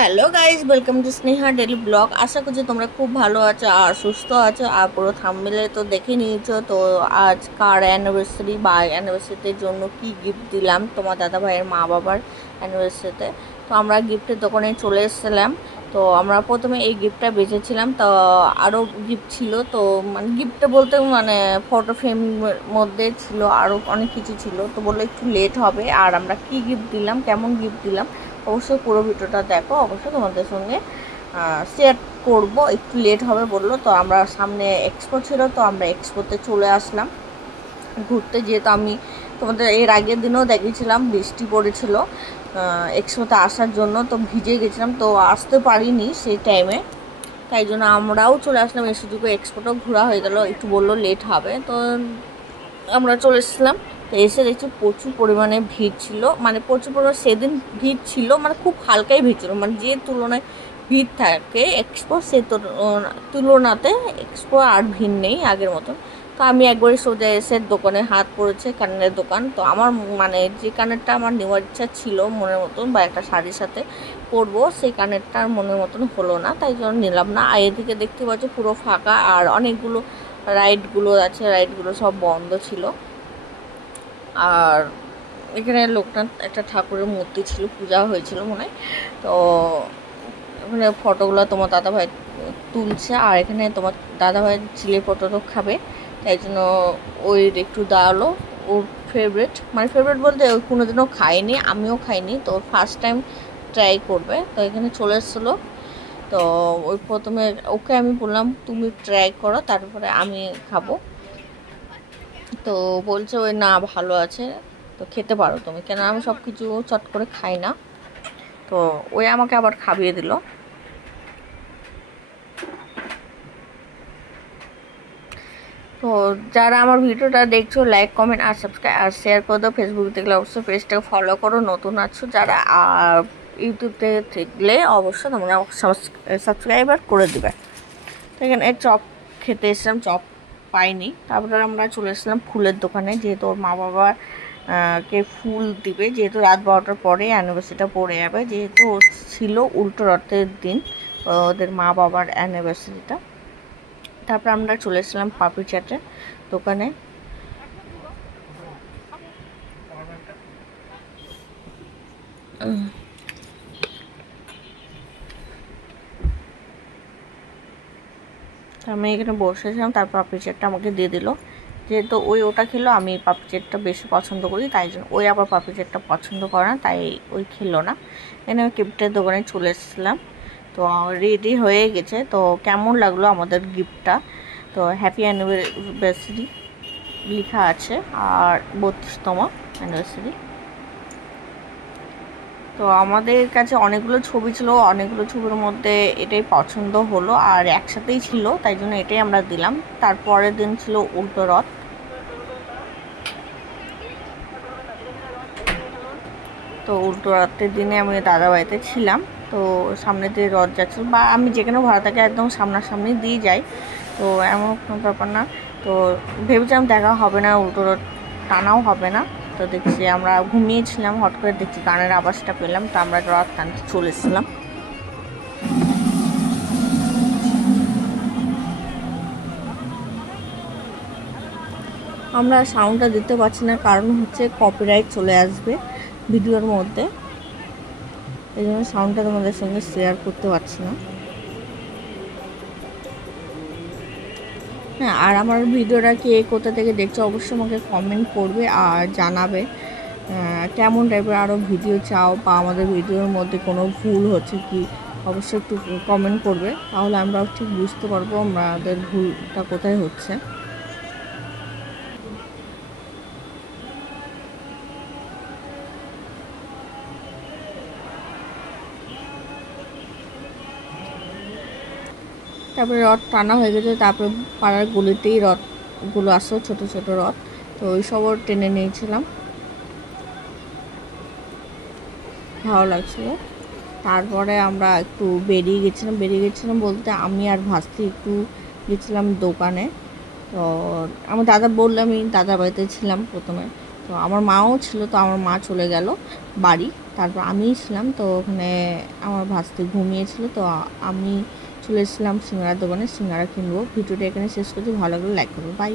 Hello guys, welcome to Sneha daily vlog. আশা করছি তোমরা খুব ভালো আছো আর সুস্থ আছো। আর পুরো থাম্বনেলে তো দেখে নিয়েছো। তো আজ কার অ্যানিভার্সারি বা অ্যানিভার্সারির জন্য কি গিফট দিলাম তোমার দাদা ভাইয়ের মা বাবার অ্যানিভার্সারিতে। তো আমরা গিফটের দোকানে চলে এসেছিলাম। তো আমরা প্রথমে এই গিফটটা বেঁচেছিলাম। তো আরও গিফট ছিল। তো মানে গিফটটা বলতে মানে ফটো ফ্রেমের মধ্যে ছিল, আরও অনেক কিছু ছিল। তো বললো একটু লেট হবে। আর আমরা কি গিফট দিলাম, কেমন গিফট দিলাম, অবশ্যই পুরো ভিডিওটা দেখো। অবশ্যই তোমাদের সঙ্গে শেয়ার করব। একটু লেট হবে বললো। তো আমরা সামনে এক্সপো ছিল, তো আমরা এক্সপোতে চলে আসলাম ঘুরতে। যেহেতু আমি তোমাদের এর আগের দিনও দেখিয়েছিলাম বৃষ্টি পড়েছিল এক্সপোতে আসার জন্য, তো ভিজে গেছিলাম, তো আসতে পারিনি সেই টাইমে। তাই জন্য আমরাও চলে আসলাম। এই সুযোগে এক্সপোটাও ঘোরা হয়ে গেল। একটু বললো লেট হবে, তো আমরা চলে এসেছিলাম। তো এসে দেখছি প্রচুর পরিমাণে ভিড় ছিল, মানে প্রচুর পরিমাণে সেদিন ভিড় ছিল, মানে খুব হালকাই ভিড় ছিল। মানে যে তুলনায় ভিড় থাকে এক্সপো, সে তুলনাতে এক্সপো আর ভিড় নেই আগের মতন। তো আমি একবারই সোজা এসে দোকানে হাত পড়েছে, কানের দোকান। তো আমার মানে যে কানেরটা আমার নেওয়ার ইচ্ছা ছিল মনের মতন, বা একটা শাড়ির সাথে পরবো, সেই কানেরটা আর মনের মতন হলো না, তাই জন্য নিলাম না। আর এদিকে দেখতে পাচ্ছি পুরো ফাঁকা, আর অনেকগুলো রাইডগুলো আছে, রাইডগুলো সব বন্ধ ছিল। আর এখানে লোকনাথ একটা ঠাকুরের মূর্তি ছিল, পূজা হয়েছিল মনে হয়। তো এখানে ফটোগুলো তোমার দাদাভাই তুলছে। আর এখানে তোমার দাদাভাইয়ের ছেলে ফটো তো খাবে, তাই জন্য ওই একটু দাঁড়ালো। ওর ফেভারিট, মানে ফেভারিট বলতে ওই কোনোদিনও খায়নি, আমিও খাইনি, তো ফার্স্ট টাইম ট্রাই করবে। তো এখানে চলে এসেছিলো। তো ওই প্রথমে ওকে আমি বললাম তুমি ট্রাই করো, তারপরে আমি খাবো। তো বলছে ওই না ভালো আছে, তো খেতে পারো তুমি, কেন আমি সব কিছু চট করে খাই না। তো ওই আমাকে আবার খাইয়ে দিল। তো যারা আমার ভিডিওটা দেখছো, লাইক কমেন্ট আর সাবস্ক্রাইব আর শেয়ার করে দাও। ফেসবুক দেখলে অবশ্যই পেজটাকে ফলো করো, নতুন আছো যারা। আর ইউটিউব থেকে দেখলে অবশ্যই তোমরা সাবস্ক্রাইবার করে দেবে। তো এখানে চপ খেতে এসেছিলাম, চপ পাইনি। তারপরে আমরা চলে এসেছিলাম ফুলের দোকানে, যেহেতু ওর মা বাবার কে ফুল দিবে, যেহেতু রাত 12টার পরে অ্যানিভার্সারিটা পড়ে যাবে, যেহেতু ছিল উল্টো রথের দিন ওদের মা বাবার অ্যানিভার্সারিটা। তারপর আমরা চলে এসেছিলাম পাপড়ি চাটের দোকানে। আমি এখানে বসেছিলাম, তারপর পাপড়ি চাটটা আমাকে দিয়ে দিল। যেহেতু ওই ওটা খেলো, আমি পাপড়ি চাটটা বেশি পছন্দ করি, তাই জন্য ওই আবার পাপড়ি চাটটা পছন্দ করে না, তাই ওই খেলো না। এখানে আমি গিফটের দোকানে চলে এসেছিলাম। তো রেডি হয়ে গেছে। তো কেমন লাগলো আমাদের গিফটটা, তো হ্যাপি অ্যানিভার্সারি লেখা আছে, আর 32তম অ্যানিভার্সারি। তো আমাদের কাছে অনেকগুলো ছবি ছিল, অনেকগুলো ছবির মধ্যে এটাই পছন্দ হলো, আর একসাথেই ছিল, তাই জন্য এটাই আমরা দিলাম। তারপরের দিন ছিল উল্টো রথ। তো উল্টো রথের দিনে আমি দাদাবাড়িতে ছিলাম। তো সামনে দিয়ে রথ যাচ্ছিল, বা আমি যেখানে ভাড়া থাকি একদম সামনাসামনি দিয়ে যাই, তো এমন কোনো ব্যাপার না। তো ভেবেছিলাম দেখা হবে না, উল্টো রথ টানাও হবে না। তো দেখছি আমরা ঘুমিয়েছিলাম, হট করে দেখছি গানের আওয়াজটা পেলাম, তো আমরা রথ টানতে চলে এসেছিলাম। আমরা সাউন্ডটা দিতে পারছি না, কারণ হচ্ছে কপিরাইট চলে আসবে ভিডিওর মধ্যে, এই জন্য সাউন্ডটা তোমাদের সঙ্গে শেয়ার করতে পারছি না। হ্যাঁ, আর আমার ভিডিওটা কে কোথা থেকে দেখছো অবশ্যই আমাকে কমেন্ট করবে আর জানাবে কেমন টাইপের আরও ভিডিও চাও, বা আমাদের ভিডিওর মধ্যে কোনো ভুল হচ্ছে কি, অবশ্যই একটু কমেন্ট করবে, তাহলে আমরা ঠিক বুঝতে পারবো আমাদের ভুলটা কোথায় হচ্ছে। তারপরে রথ টানা হয়ে গেছে, তারপরে পাড়ার গলিতেই রথগুলো আসলো, ছোট ছোট রথ, তো ওই সবও টেনে নিয়েছিলাম, ভালো লাগছিলো। তারপরে আমরা একটু বেরিয়ে গেছিলাম বলতে আমি আর ভাস্তি একটু গেছিলাম দোকানে। তো আমার দাদা বললে, আমি দাদার বাড়িতে ছিলাম প্রথমে, তো আমার মাও ছিল, তো আমার মা চলে গেল বাড়ি, তারপর আমিই ছিলাম, তো ওখানে আমার ভাস্তি ঘুমিয়েছিল, তো আমি চলে এসেছিলাম সিঙ্গারার দোকানে, সিঙ্গারা কিনবো। ভিডিওটা এখানে শেষ করছি, ভালো লাগলে লাইক করবো, বাই।